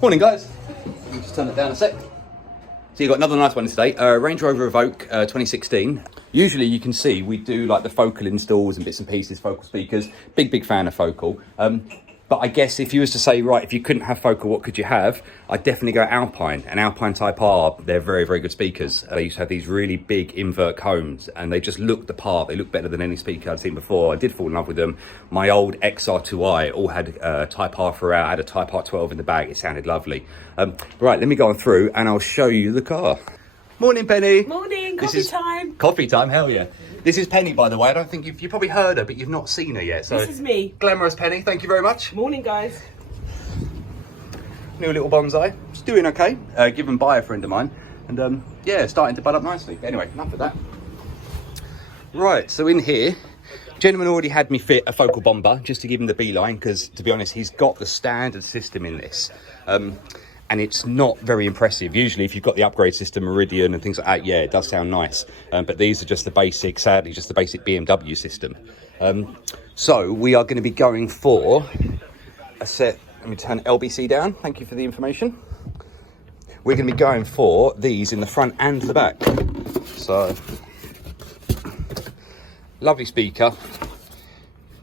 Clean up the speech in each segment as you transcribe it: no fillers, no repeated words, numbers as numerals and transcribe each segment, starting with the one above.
Morning guys, let me just turn it down a sec. So you've got another nice one today, Range Rover Evoque 2016. Usually you can see we do like the Focal installs and bits and pieces, Focal speakers. Big fan of Focal. But I guess if you was to say, right, if you couldn't have Focal, what could you have? I'd definitely go Alpine and Alpine Type R. They're very good speakers. They used to have these really big invert combs and they just look the part. They look better than any speaker I'd seen before. I did fall in love with them. My old XR2i all had Type R throughout. I had a Type R12 in the bag. It sounded lovely. Right, let me go on through and I'll show you the car. Morning, Penny. Morning, coffee time. Coffee time, hell yeah. This is Penny, by the way. I don't think you've probably heard her, but you've not seen her yet. So this is me. Glamorous Penny, thank you very much. Morning, guys. New little bonsai. It's doing okay. Given by a friend of mine. And yeah, starting to bud up nicely. Anyway, enough of that. Right, so in here, gentleman already had me fit a Focal Bomba, just to give him the beeline, because to be honest, he's got the standard system in this. And it's not very impressive. Usually if you've got the upgrade system, Meridian and things like that, yeah, it does sound nice. But these are just the basic, sadly, just the basic BMW system. So we are going to be going for a set, let me turn LBC down, thank you for the information. We're going to be going for these in the front and the back. So, lovely speaker.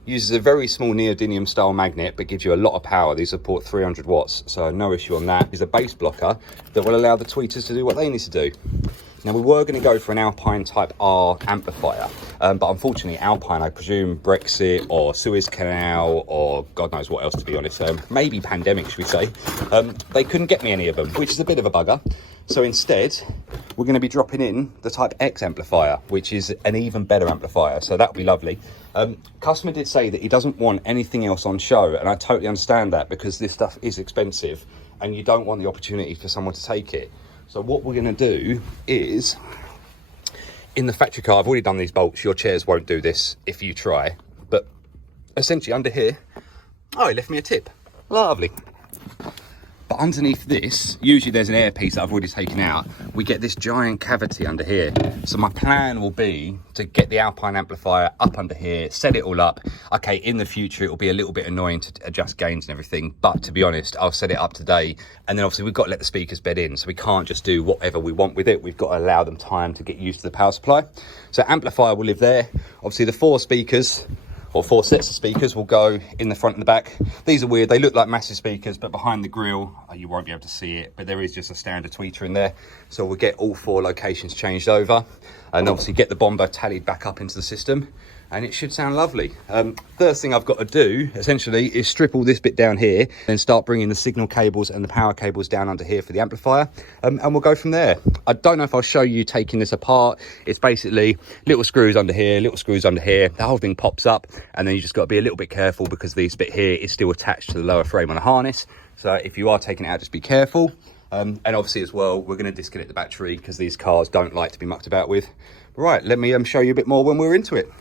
Uses a very small neodymium style magnet, but gives you a lot of power. These support 300 watts, so no issue on that. It's a bass blocker that will allow the tweeters to do what they need to do. Now, we were going to go for an Alpine Type R amplifier, but unfortunately Alpine, I presume Brexit or Suez Canal or God knows what else, to be honest, maybe pandemic, should we say, they couldn't get me any of them, which is a bit of a bugger. So instead, we're going to be dropping in the Type X amplifier, which is an even better amplifier, so that'll be lovely. Customer did say that he doesn't want anything else on show, and I totally understand that because this stuff is expensive and you don't want the opportunity for someone to take it. So what we're going to do is, in the factory car, I've already done these bolts. Your chairs won't do this if you try, but essentially under here, oh, he left me a tip. Lovely. But underneath this, usually there's an air piece that I've already taken out. We get this giant cavity under here. So my plan will be to get the Alpine amplifier up under here, set it all up. Okay, in the future, it will be a little bit annoying to adjust gains and everything. But to be honest, I'll set it up today. And then obviously we've got to let the speakers bed in. So we can't just do whatever we want with it. We've got to allow them time to get used to the power supply. So amplifier will live there. Obviously the 4 speakers, or 4 sets of speakers, will go in the front and the back. These are weird, they look like massive speakers, but behind the grille, you won't be able to see it, but there is just a standard tweeter in there. So we'll get all 4 locations changed over, and obviously get the Bomba tallied back up into the system, and it should sound lovely. First thing I've got to do, essentially, is strip all this bit down here, then start bringing the signal cables and the power cables down under here for the amplifier, and we'll go from there. I don't know if I'll show you taking this apart. It's basically little screws under here, little screws under here. The whole thing pops up, and then you just got to be a little bit careful because this bit here is still attached to the lower frame on a harness. So if you are taking it out, just be careful. And obviously as well, we're going to disconnect the battery because these cars don't like to be mucked about with. Right, let me show you a bit more when we're into it.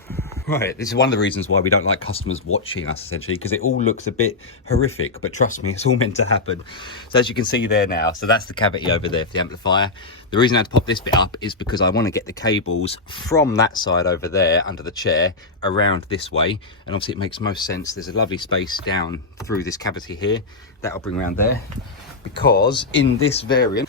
Right, this is one of the reasons why we don't like customers watching us, essentially, because it all looks a bit horrific, but trust me, it's all meant to happen. So as you can see there now, so that's the cavity over there for the amplifier. The reason I had to pop this bit up is because I want to get the cables from that side over there under the chair around this way, and obviously it makes most sense. There's a lovely space down through this cavity here that'll bring around there, because in this variant,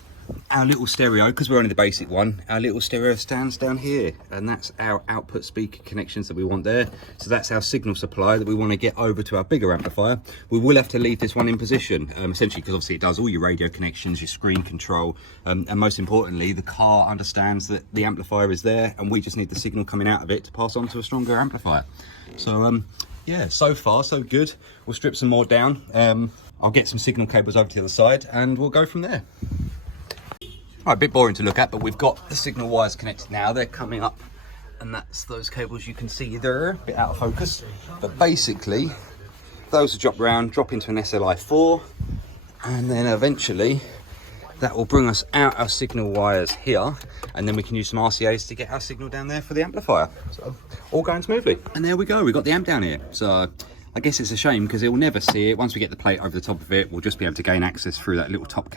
our little stereo, because we're only the basic one, our little stereo stands down here, and that's our output speaker connections that we want there. So that's our signal supply that we want to get over to our bigger amplifier. We will have to leave this one in position, essentially, because obviously it does all your radio connections, your screen control, and most importantly, the car understands that the amplifier is there, and we just need the signal coming out of it to pass on to a stronger amplifier. So yeah, so far so good. We'll strip some more down. I'll get some signal cables over to the other side, and we'll go from there. Right, a bit boring to look at, but we've got the signal wires connected now. They're coming up, and that's those cables you can see there, a bit out of focus. But basically, those will drop around, drop into an SLI4, and then eventually that will bring us out our signal wires here, and then we can use some RCAs to get our signal down there for the amplifier. So all going smoothly. And there we go, we've got the amp down here. So I guess it's a shame because he'll never see it. Once we get the plate over the top of it, we'll just be able to gain access through that little top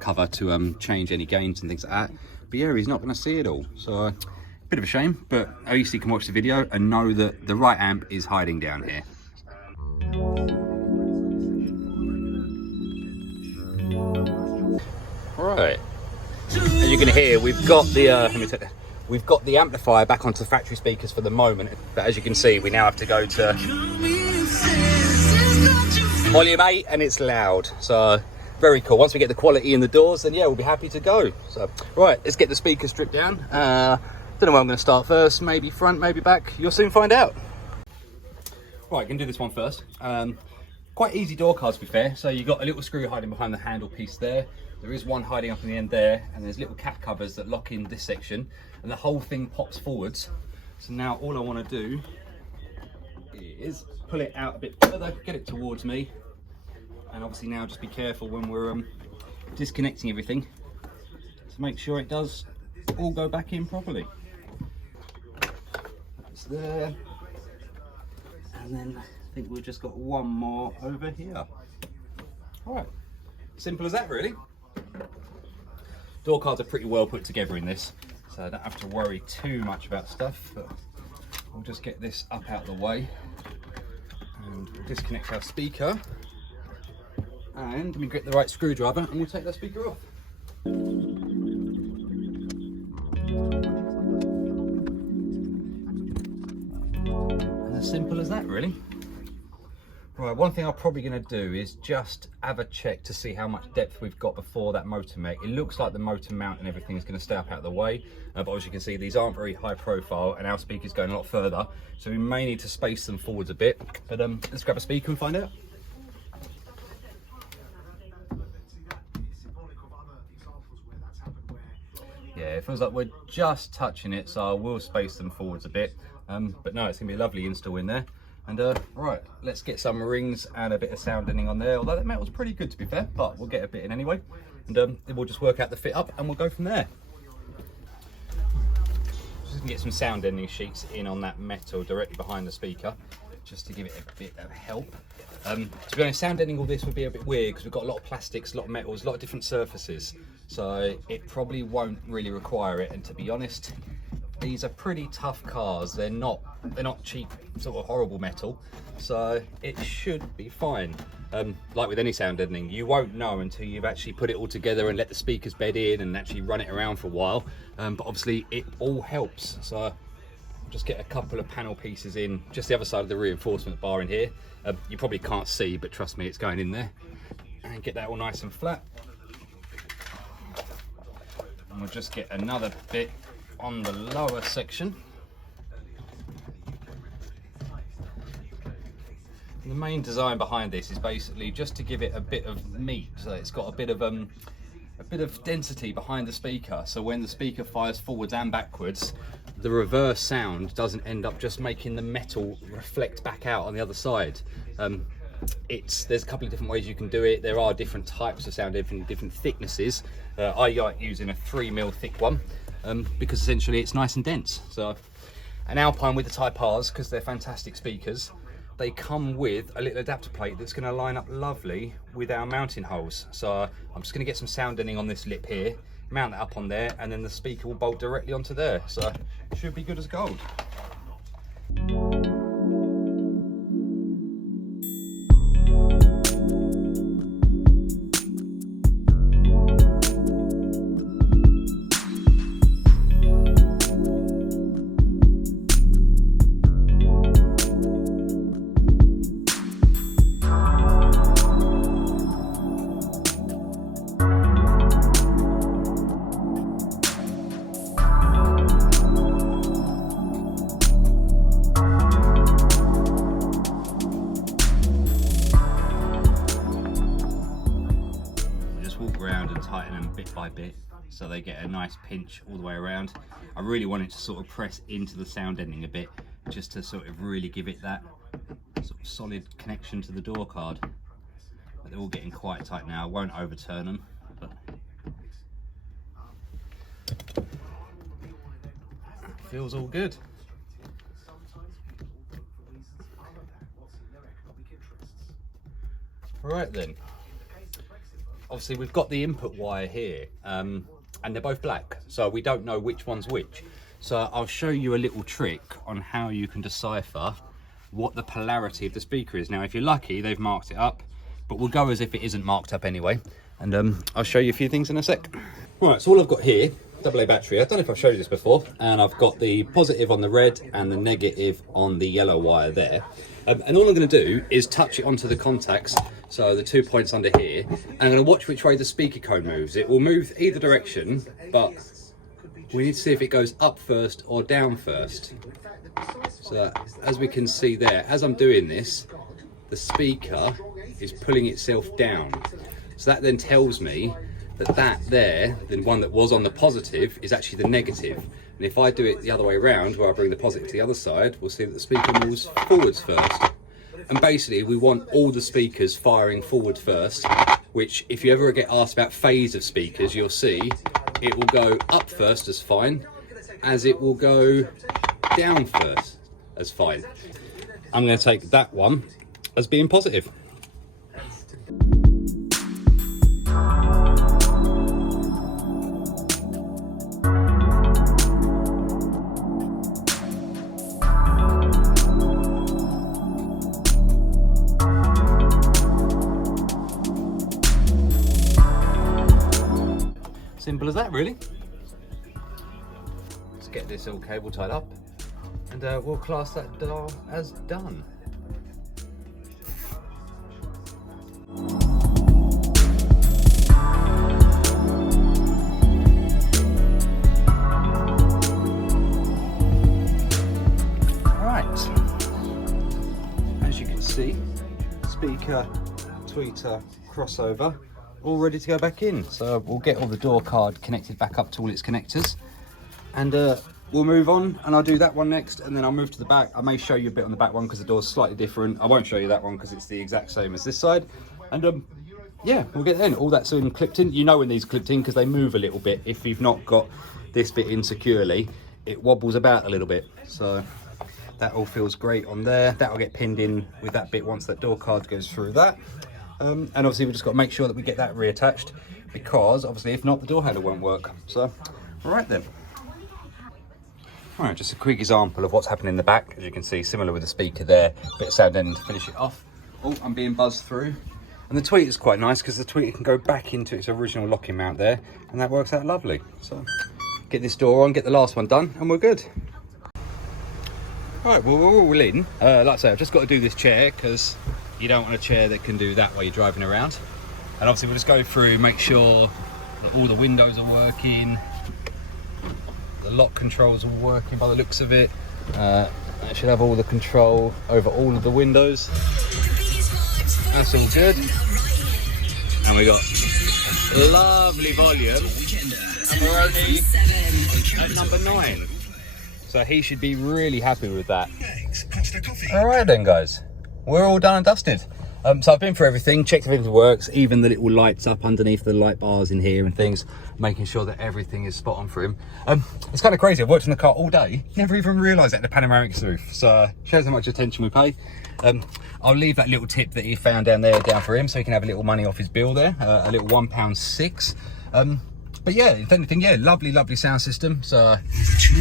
cover to change any gains and things like that. But yeah, he's not going to see it all. So bit of a shame, but at least he can watch the video and know that the right amp is hiding down here. Right, as you can hear, we've got the we've got the amplifier back onto the factory speakers for the moment, but as you can see, we now have to go to volume 8 and it's loud. So very cool. Once we get the quality in the doors, then yeah, we'll be happy to go. So right, let's get the speaker stripped down. Don't know where I'm going to start first, maybe front, maybe back. You'll soon find out. Right, can do this one first. Quite easy door cards, to be fair. So you've got a little screw hiding behind the handle piece there. There is one hiding up in the end there, and there's little cap covers that lock in this section, and the whole thing pops forwards. So now all I want to do is pull it out a bit further, get it towards me, and obviously now just be careful when we're disconnecting everything to make sure it does all go back in properly. That's there, and then I think we've just got one more over here. All right, simple as that really. Door cards are pretty well put together in this, so I don't have to worry too much about stuff, but we'll just get this up out of the way and we'll disconnect our speaker, and let me get the right screwdriver and we'll take that speaker off. And as simple as that really. Right, one thing I'm probably going to do is just have a check to see how much depth we've got before that motor mount. It looks like the motor mount and everything is going to stay up out of the way, but as you can see, these aren't very high profile and our speaker's going a lot further, so we may need to space them forwards a bit. But let's grab a speaker and find out. Yeah, it feels like we're just touching it, so I will space them forwards a bit. But no, it's going to be a lovely install in there. And right, let's get some rings and a bit of sound deadening on there, although that metal's pretty good to be fair, but we'll get a bit in anyway, and then we'll just work out the fit up and we'll go from there. Just gonna get some sound deadening sheets in on that metal directly behind the speaker, just to give it a bit of help. To be honest, sound deadening all this would be a bit weird because we've got a lot of plastics, a lot of metals, a lot of different surfaces, so it probably won't really require it. And to be honest, these are pretty tough cars. They're not cheap, sort of horrible metal, so it should be fine. Like with any sound deadening, you won't know until you've actually put it all together and let the speakers bed in and actually run it around for a while. But obviously it all helps. So I'll just get a couple of panel pieces in, just the other side of the reinforcement bar in here. You probably can't see, but trust me, it's going in there. And get that all nice and flat. And we'll just get another bit on the lower section. The main design behind this is basically just to give it a bit of meat, so it's got a bit of density behind the speaker, so when the speaker fires forwards and backwards, the reverse sound doesn't end up just making the metal reflect back out on the other side. There's a couple of different ways you can do it. There are different types of sound, different thicknesses. I like using a 3mm thick one, because essentially it's nice and dense. So an Alpine with the Type R's, because they're fantastic speakers, they come with a little adapter plate that's going to line up lovely with our mounting holes. So I'm just going to get some sound deadening on this lip here, mount that up on there, and then the speaker will bolt directly onto there. So it should be good as gold. Bit by bit, so they get a nice pinch all the way around. I really want it to sort of press into the sound deadening a bit, just to sort of really give it that sort of solid connection to the door card. But they're all getting quite tight now. I won't overturn them, but feels all good. Right then. Obviously we've got the input wire here, and they're both black, so we don't know which one's which. So I'll show you a little trick on how you can decipher what the polarity of the speaker is. Now if you're lucky, they've marked it up, but we'll go as if it isn't marked up anyway. and I'll show you a few things in a sec. Right, so all I've got here, AA battery. I don't know if I've showed you this before, and I've got the positive on the red and the negative on the yellow wire there. And all I'm going to do is touch it onto the contacts, so the 2 points under here, and I'm going to watch which way the speaker cone moves. It will move either direction, but we need to see if it goes up first or down first. So as we can see there, as I'm doing this, the speaker is pulling itself down. So that then tells me that there, the one that was on the positive, is actually the negative. And if I do it the other way around, where I bring the positive to the other side, we'll see that the speaker moves forwards first. And basically we want all the speakers firing forward first, which if you ever get asked about phase of speakers, you'll see it will go up first as fine, as it will go down first as fine. I'm going to take that one as being positive. Simple as that, really. Let's get this all cable tied up, and we'll class that dial as done. Right, as you can see, speaker, tweeter, crossover, all ready to go back in. So we'll get all the door card connected back up to all its connectors, and we'll move on, and I'll do that one next, and then I'll move to the back. I may show you a bit on the back one because the door's slightly different. I won't show you that one because it's the exact same as this side. And yeah, we'll get in. All that's in clipped in. You know when these are clipped in because they move a little bit. If you've not got this bit in securely, it wobbles about a little bit. So that all feels great on there. That'll get pinned in with that bit once that door card goes through that. And obviously we've just got to make sure that we get that reattached, because obviously if not, the door handle won't work. So, all right then. All right, just a quick example of what's happening in the back. As you can see, similar with the speaker there, bit of sound ending to finish it off. Oh, I'm being buzzed through. And the tweeter's quite nice because the tweeter can go back into its original locking mount there, and that works out lovely. So, get this door on, get the last one done, and we're good. All right, well, we're all in. Like I say, I've just got to do this chair because you don't want a chair that can do that while you're driving around. And obviously we'll just go through, make sure that all the windows are working, the lock controls are working by the looks of it. I should have all the control over all of the windows. That's all good. And we got lovely volume, and we're only at number 9. So he should be really happy with that. All right then, guys. We're all done and dusted. So I've been through everything, checked if everything works, even the little lights up underneath the light bars in here and things, making sure that everything is spot on for him. It's kind of crazy. I've worked on the car all day, never even realised that in the panoramic roof. So shows how much attention we pay. I'll leave that little tip that he found down there down for him, so he can have a little money off his bill there, a little £1.06. But yeah, if anything, yeah, lovely sound system. So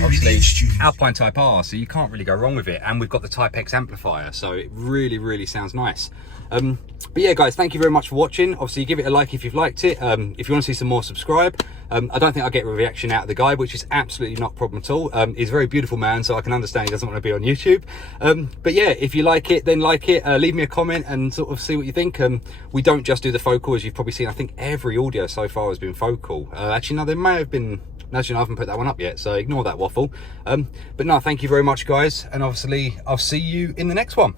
obviously Alpine Type R, so you can't really go wrong with it. And we've got the Type X amplifier, so it really sounds nice. But yeah, guys, thank you very much for watching. Obviously, give it a like if you've liked it. If you want to see some more, subscribe. I don't think I'll get a reaction out of the guy, which is absolutely not a problem at all. He's a very beautiful man, so I can understand he doesn't want to be on YouTube. But yeah, if you like it, then like it. Leave me a comment and sort of see what you think. We don't just do the Focal, as you've probably seen. I think every audio so far has been Focal. Actually, no, there may have been... Actually, I haven't put that one up yet, so ignore that waffle. But no, thank you very much, guys. And obviously, I'll see you in the next one.